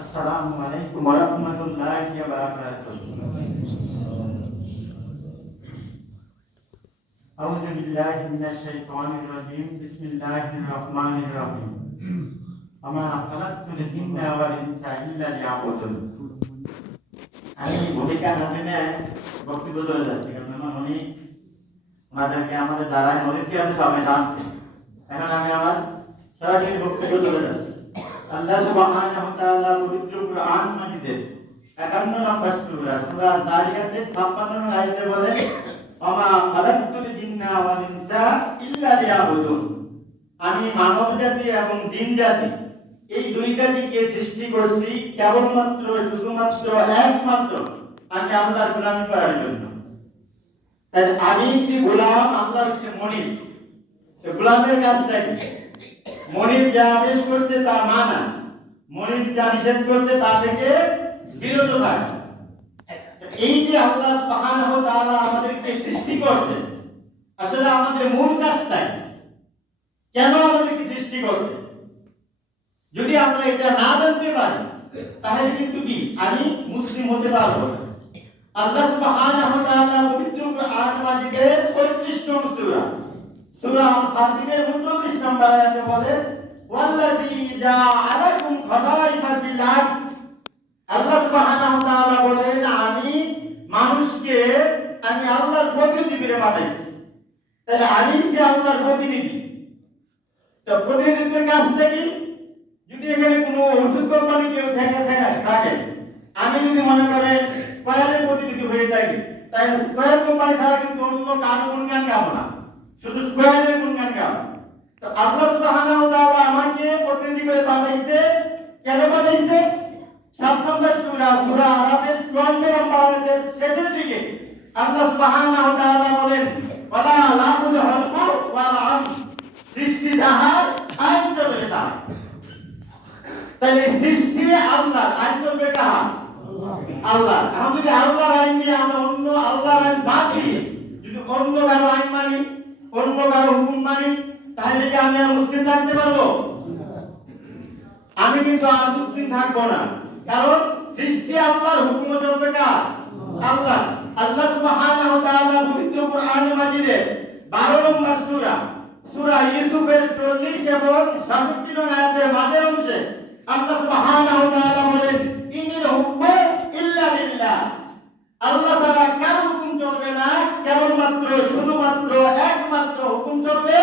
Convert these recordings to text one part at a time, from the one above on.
আসসালামু আলাইকুম ওয়া রাহমাতুল্লাহি ওয়া বারাকাতুহু। আউযু বিল্লাহি মিনাশ শাইতানির রাজীম। বিসমিল্লাহির রাহমানির রাহিম। আমা খালাকতুল জিন্না ওয়াল ইনসা ইল্লা লিয়াবুদুন। আমি ভূমিকা নামে বক্তব্য চলে যাচ্ছি, কারণ আমার ওনাদেরকে আমাদের যারা নদীতে আছে সবাই জানছে। এখন আমি আমার সরাসরি বক্তব্য চলে যাচ্ছি। আল্লাহ সুবহানাহু ওয়া তাআলা পবিত্র কুরআন মাজিদের 51 নম্বর সূরা সূরা যারিয়াতের 56 নম্বর আয়াতে বলেন, ওমা খালাকতুল জিন্না ওয়াল ইনসা ইল্লা লিয়াবুদুন। আমি মানব জাতি এবং জিন জাতি এই দুই জাতিকে সৃষ্টি করছি কেবলমাত্র শুধুমাত্র একমাত্র আমি আল্লাহর গোলামি করার জন্য। তাই আমি যে গোলাম, আল্লাহ হচ্ছে মনিব। গোলামের কাজটা কি? মনিব যা আদেশ করছে তা মানা, মনিব যা নিষেধ করছে তা থেকে বিরত থাকা। এই যে আল্লাহ সুবহানাহু ওয়া তাআলা আমাদেরকে সৃষ্টি করছে, আসলে আমাদের মূল কাজটা কেন আমাদেরকে সৃষ্টি করছে, যদি আমরা এটা না জানতে পারি তাহলে কিন্তু কি আমি মুসলিম হতে পারবো না। আল্লাহ সুবহানাহু ওয়া তাআলা পবিত্র কুরআন মাজিদের 35 নং সূরা সূরা আল-ফাতিরের 39 নম্বর আয়াতে বলেন, ওয়াল্লাযী জাআলাকুম খালাইফা ফিল আরদ। আল্লাহ সুবহানাহু ওয়া তাআলা বলেন, আমি মানুষকে আমি আল্লাহর প্রতিনিধি করে পাঠাইছি। তাহলে আমি যে আল্লাহর প্রতিনিধি, তো প্রতিনিধিত্বের কাজটা কি? যদি এখানে কোনো ওষুধ কোম্পানি কেউ থাকে, আমি যদি মনে করেন স্কয়ারের প্রতিনিধি হয়ে থাকি, তাহলে স্কয়ার কোম্পানি ছাড়া কিন্তু অন্য কারো গুণগান গাবো না, শুধু স্কয়ারের গুণগান গাবো। তো আল্লাহ সুবহানাহু ওয়া তাআলা আমাকে প্রতিনিধি করে পাঠাইছে। কেন পাঠাইছে? 7 নম্বর সূরা সূরা আরাফের 54 নম্বর আয়াতের শেষের দিকে আল্লাহ সুবহানাহু ওয়া তাআলা বলেন, ওয়ালা লাহুল হালকু ওয়াল আমর। সৃষ্টি যাহার, আইন চলবে তার। তাহলে সৃষ্টি আল্লাহর, আইন চলবে কার? আল্লাহ। এখন যদি আল্লাহর আইন নিয়ে আমরা অন্য আল্লাহর আইন বাদ দিয়ে যদি অন্য কারো আইন মানি, অন্য কারো হুকুম মানি, তাহলে কি আমি আর মুসলিম থাকতে পারবো? আমি কিন্তু আর মুসলিম থাকবো না। কারণ সৃষ্টি আল্লাহর, হুকুম চলবে কার? আল্লাহ। আল্লাহ সুবহানাহু ওয়া তাআলা পবিত্র কুরআন মাজিদে 12 নম্বর সূরা সূরা ইউসুফের 40 এবং 66 নং আয়াতের মাঝের অংশে আল্লাহ সুবহানাহু ওয়া তাআলা বলেন, ইনিল হুকমু ইল্লা লিল্লাহ। আল্লাহ ছাড়া কারো হুকুম চলবে না, কেবলমাত্র শুধুমাত্র একমাত্র হুকুম চলবে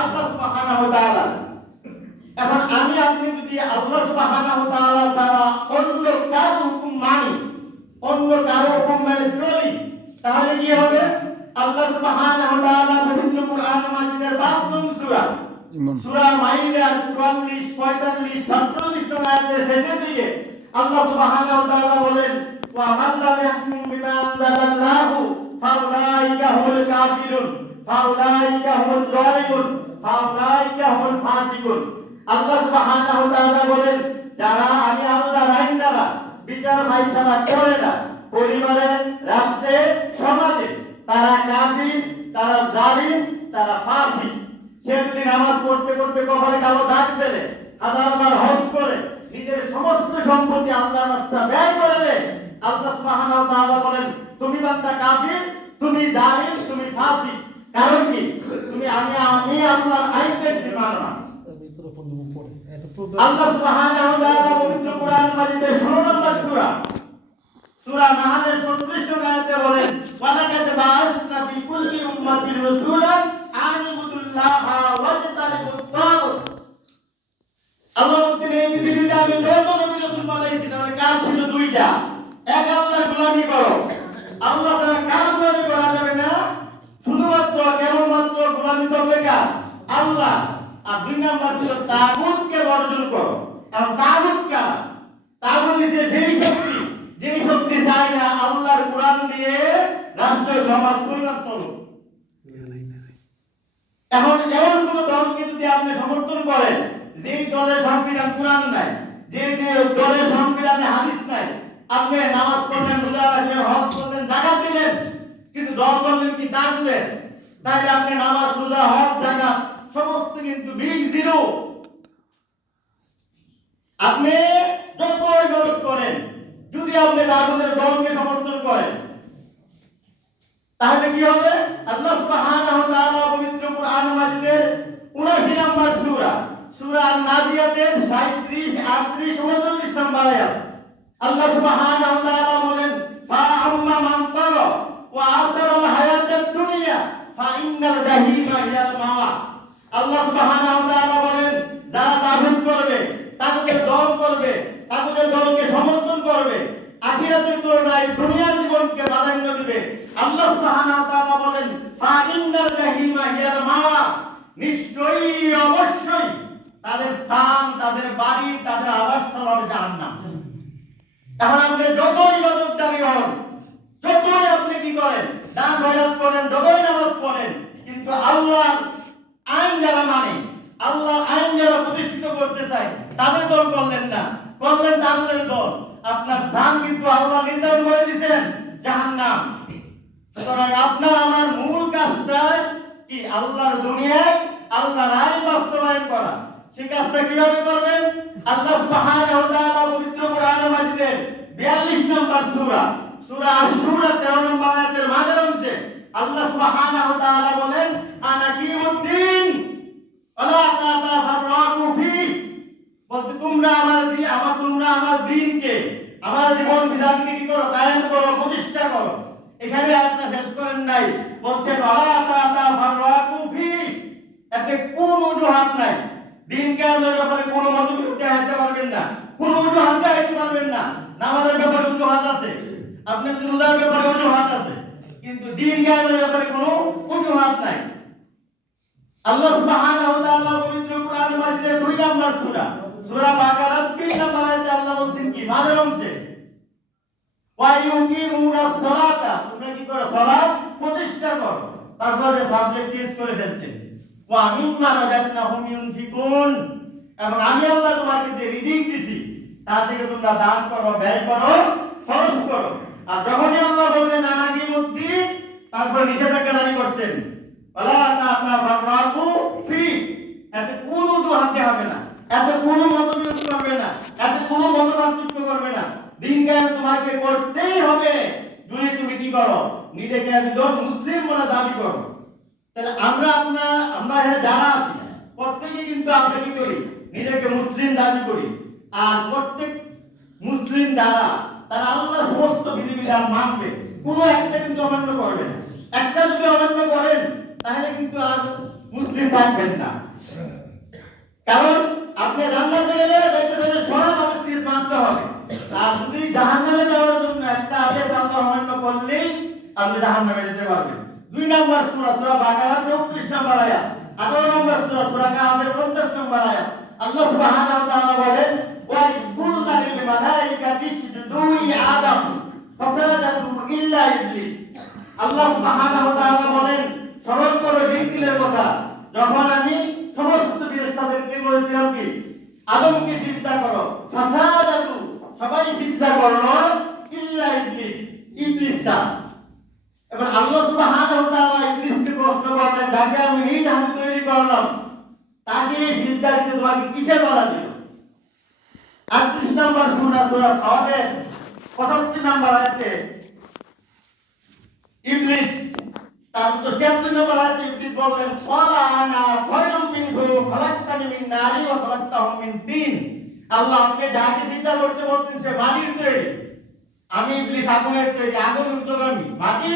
আল্লাহ সুবহানাহু ওয়া তাআলা। এখন আমি আপনি যদি আল্লাহ সুবহানাহু ওয়া তাআলা ছাড়া অন্য কারো হুকুম মানি, অন্য কারো হুকুম মেনে চলি, তাহলে কি হবে? আল্লাহ সুবহানাহু ওয়া তাআলা পবিত্র কুরআন মাজিদের 5 নং সূরা সূরা মাইদার 44, 45, 47 নং আয়াতের শেষের দিকে আল্লাহ সুবহানাহু ওয়া তাআলা বলেন, ওয়া মান লাম ইয়াহকুম বিমা আনজালাল্লাহু ফাউলাইকা হুমুল কাফিরুন ফাউলাইকা হুমুজ জালিমুন ফাউলাইকা হুমুল ফাসিকুন। আল্লাহ সুবহানাহু ওয়া তাআলা বলেন, যারা আমি আল্লাহর আইন দ্বারা বিচার ফায়সালা করে না পরিবারে, রাষ্ট্রে, সমাজে, তারা কাফির, তারা জালিম, তারা ফাসিক। সে যদি নামাজ পড়তে পড়তে কপালে কালো দাগ ফেলে, হাজারবার হজ করে, নিজের সমস্ত সম্পত্তি আল্লাহর রাস্তায় ব্যয় করে দেয়, আল্লাহ সুবহানাহু ওয়া তাআলা বলেন, তুমি বান্দা কাফির, তুমি জালিম, তুমি ফাসিক। কারণ কি? তুমি আমি আল্লাহর আইনকে মানো না। আল্লাহ সুবহানাহু ওয়া তাআলা পবিত্র কুরআন মাজিদের 16 নম্বর সূরা সূরা নাহলের 34 নং আয়াতে বলেন, ওয়ালাকাদ বাআসনা ফি কুল্লি উম্মাতিন রাসূলান আন ইবুদুল্লাহা ওয়াজতানিবুত তাগুত। আল্লাহ বলতেন, এই পৃথিবীতে আমি যত নবী রাসূল পাঠাইছি তাদের কাজ ছিল দুইটা। এক, আল্লাহর গোলামি করো। আল্লাহ ছাড়া কারো গোলামি করা যাবে না, শুধুমাত্র কেবলমাত্র গোলামি করবে কার? আল্লাহ। আর 2 নাম্বার ছিল তাগুতকে বর্জন করো। কারণ তাগুত কার? তাগুত হচ্ছে সেই শক্তি, যে শক্তি চায় না আল্লাহর কোরআন দিয়ে রাষ্ট্র সমাজ পরিবার চলুক। এখন এমন কোন দলকে যদি আপনি সমর্থন করেন যেই দলের সংবিধান কোরআন নাই, যে দলের সংবিধানে হাদিস নাই, আপনি নামাজ পড়লেন, রোজা রাখলেন, হজ করলেন, যাকাত দিলেন, কিন্তু দল করলেন কি তাগুতের, তাহলে আপনি নামাজ, রোজা, হজ, যাকাত সমস্ত কিন্তু বিগ জিরো। আপনি যতই যদি আপনি তাগুতের দলকে সমর্থন করেন তাহলে কি হবে? আল্লাহ সুবহানাহু ওয়া তাআলা পবিত্র কোরআন মাজিদের 79 নম্বর সূরা সূরা আন-নাজিয়াতের 37, 38, 39 নম্বর আয়াত আল্লাহ সুবহানাহু ওয়া তাআলা বলেন, ফা আম্মা মান তাগা ওয়া আসারাল হায়াতাদ দুনিয়া ফা ইন্নাল জাহিমা হিয়াল মাওয়া। আল্লাহ সুবহানাহু ওয়া তাআলা বলেন, যারা তাগুত করবে, তাগুতের দল করবে, তাগুতের দলকে সমর্থন করবে, আখিরাতের তুলনায় দুনিয়ার জীবনকে প্রাধান্য দিবে, আল্লাহ সুবহানাহু ওয়া তাআলা বলেন, ফা ইন্নাল জাহিমা হিয়াল মাওয়া, নিশ্চয়ই অবশ্যই তাদের স্থান, তাদের বাড়ি, তাদের আবাসস্থল হবে জাহান্নাম। তাহলে আপনি যত ইবাদতকারী হন, যতই আপনি কি করেন, দান খয়রাত করেন, যতই নামাজ পড়েন, কিন্তু আল্লাহর আইন যারা মানে, আল্লাহর আইন যারা প্রতিষ্ঠিত করতে চায়, তাদের দল করলেন না, করলেন তাদের দল, আপনার স্থান কিন্তু আল্লাহ নির্ধারণ করে দিয়েছেন জাহান্নাম। সুতরাং আপনার আমার মূল কাজটা কি? আল্লাহর দুনিয়ায় আল্লাহর আইন বাস্তবায়ন করা। সেই কাজটা কিভাবে করবেন? আল্লাহ সুবহানাহু ওয়া তাআলা পবিত্র কোরআন মাজিদের 42 নম্বর সূরা সূরা আশ-শূরা 13 নম্বর আয়াতের মাঝের অংশে আল্লাহ সুবহানাহু ওয়া তাআলা বলেন, আনাকিমুদ্দিন ওয়ালা তাতাফাররাকু ফি, বলতে তোমরা আমার দ্বীনকে, আমার জীবন বিধানকে কি করো? কায়েম করো, প্রতিষ্ঠা করো। এখানে আয়াতটা শেষ করেন নাই, বলছেন ওয়ালা তাতাফাররাকু ফি, এতে কোনো অজুহাত নাই। দিন কায়েমের ব্যাপারে কোনো মতবিরোধ দেখাতে পারবেন না, কোনো অজুহাত দেখাতে পারবেন না। নামাজের ব্যাপারে অজুহাত আছে, আপনি রোজার ব্যাপারে অজুহাত আছে, কিন্তু দিন কায়েমের ব্যাপারে কোনো অজুহাত নাই। আল্লাহ সুবহানাহু ওয়া তাআলা পবিত্র কোরআন মাজিদের 2 নম্বর সূরা সূরা বাকারার 3 নম্বর আয়াতে আল্লাহ বলছেন কি? মাঝের অংশে, ওয়া ইউকিমুনাস সালাতা, তোমরা কি করো? সালাত প্রতিষ্ঠা করো। তারপরে সাবজেক্ট চেঞ্জ করে ফেলছেন, ওয়া মিম্মা রাযাকনাহুম ইউনফিকুন, এবং আমি আল্লাহ তোমাকে যে রিজিক দিছি তা থেকে তোমরা দান করো, ব্যয় করো, খরচ করো। আর যখনই আল্লাহ বললেন আনাকিমুদ্দিন, তারপর নিষেধাজ্ঞা জারি করছেন, ওয়ালা তাতাফাররাকু ফি, এতে কোনো অজুহাত হবে না, এতে কোনো মতবিরোধ করবে না, এতে কোনো মতপার্থক্য করবে না। দিন কায়েম তোমাকে করতেই হবে যদি তুমি কি করো? নিজেকে একজন মুসলিম বলে দাবি করো। তাহলে আমরা এখানে যারা আছি প্রত্যেকেই কিন্তু আমরা কি করি? নিজেকে মুসলিম দাবি করি। আর প্রত্যেক মুসলিম যারা, তারা আল্লাহর সমস্ত বিধিবিধান মানবে, কোনো একটা কিন্তু অমান্য করবে না। একটা যদি অমান্য করেন তাহলে কিন্তু আর মুসলিম থাকবেন না। কারণ আপনি জান্নাতে গেলে সব আদেশ মানতে হবে, আর যদি জাহান্নামে যাওয়ার জন্য একটা আদেশ আল্লাহ অমান্য করলেই আপনি জাহান্নামে যেতে পারবেন। 2 নম্বর সূরা সূরা বাকারার 34 নম্বর আয়াত, 18 নম্বর সূরা সূরা কাহাফের 50 নম্বর আয়াত আল্লাহ সুবহানাহু ওয়া তাআলা বলেন, ওয়া ইযকুলনা লিল মালাইকাতি ইসজুদু লি আদম ফাসাজাদু ইল্লা ইবলিস। আল্লাহ সুবহানাহু ওয়া তাআলা বলেন, স্মরণ করো সেই দিনের কথা যখন আমি সমস্ত ফেরেশতাদেরকে বলেছিলাম কি? আদমকে সিজদা করো, ফাসাজাদু, সবাই সিজদা করলো, ইল্লা ইবলিস, ইবলিস ছাড়া। এবার আল্লাহ সুবহানাহু ওয়া তাআলা ইবলিসকে প্রশ্ন করলেন, যাকে আমি নিজ হাতে তৈরি করলাম, তাকে সিজদা দিতে তোমাকে কিসের বাধা দিল? 38 নম্বর সূরা সূরা ফাতির 65 নম্বর আয়াতে ইবলিস, তারপর 76 নম্বর আয়াতে ইবলিস বললেন, ক্বালা আনা খায়রুম মিনহু খালাকতানি মিন নারি ওয়া খালাকতাহু মিন তিন। আল্লাহ আপনি যাকে সিজদা করতে বলতেন সে মাটির তৈরি, আমি ইবলিস আগুনের তৈরি। আগুন ঊর্ধ্বগামী, মাটি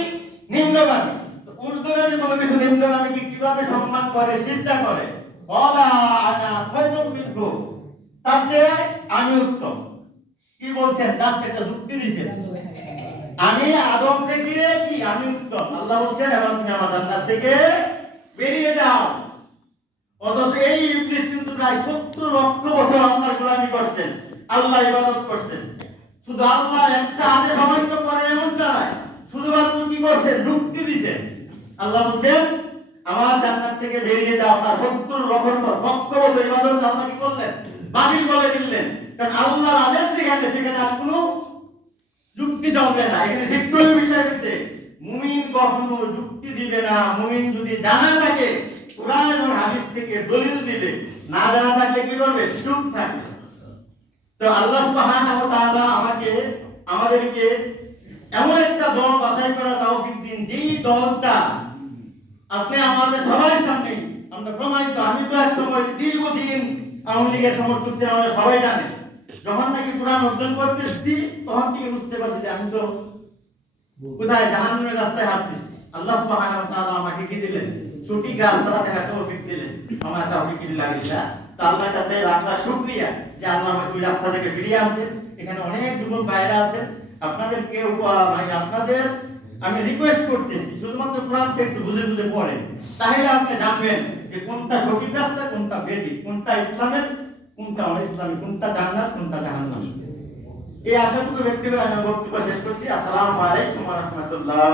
নিম্নগামী। তো ঊর্ধ্বগামী কোনো কিছু নিম্নগামীকে কিভাবে সম্মান করে, সিজদা করে? ক্বালা আনা খায়রুম মিনহু, তার চেয়ে আমি উত্তম। কি বলছেন? জাস্ট একটা যুক্তি দিয়েছেন, আমি আদম থেকে কি আমি উত্তম। আল্লাহ বলছেন এবার তুমি আমার জান্নাত থেকে বেরিয়ে যাও। অথচ এই ইবলিস কিন্তু প্রায় 70 লক্ষ বছর আল্লাহর গোলামি করতেন, আল্লাহ ইবাদত করতেন। শুধু আল্লাহ একটা আদেশ অমান্য করেন এমনটা নয়, শুধুমাত্র কি করছেন? যুক্তি দিতেন। আল্লাহ বলছেন আমার জান্নাত থেকে বেরিয়ে যাও। তার 70 লক্ষ বছর ইবাদত আল্লাহ কি করলেন? বাতিল করে দিলেন। কারণ আল্লাহর আদেশ যেখানে, সেখানে আর কোনো যুক্তি চলবে না। এখানে শিক্ষণীয় বিষয় হচ্ছে মুমিন কখনো যুক্তি দিবে না। মুমিন যদি জানা থাকে কোরআন এবং হাদিস থেকে দলিল দিবে, না জানা থাকলে কি করবে? চুপ থাকবে। তো আল্লাহ সুবহানাহু ওয়া তাআলা আমাদের আমাদেরকে এমন একটা দল বাছাই করা তৌফিক দিন, যেই দলটা আপনি আমাদের সবার সামনে আমরা প্রমাণিত। আমি তো এক সময় দীর্ঘদিন আওয়ামী লীগের সমর্থক ছিলাম, আমরা সবাই জানে। যখন নাকি কোরআন অর্জন করতেছি তখন থেকে বুঝতে পারছি যে আমি তো কোথায় জাহান্নামের রাস্তায় হাঁটতেছি। আল্লাহ সুবহানাহু ওয়া তাআলা আমাকে কি দিলেন? সঠিক রাস্তা দেখার তৌফিক দিলেন। আমার তৌফিক লাগিলা তা আল্লাহর কাছে লাখ লাখ শুকরিয়া যে আল্লাহ আমাকে ওই রাস্তা থেকে ফিরিয়ে আনছেন। এখানে অনেক যুবক ভাইরা আছেন, আপনাদেরকে মানে আপনাদের আমি রিকোয়েস্ট করতেছি শুধুমাত্র কোরআনকে একটু বুঝে বুঝে পড়েন, তাহলে আপনি জানবেন যে কোনটা সঠিক রাস্তা, কোনটা বেঠিক, কোনটা ইসলামের, কোনটা অনিসলামিক, কোনটা জান্নাত, কোনটা জাহান্নাম। এই আশাটুকু ব্যক্তি করে আমি বক্তব্য শেষ করছি। আসসালামু আলাইকুম ওয়া রাহমাতুল্লাহ।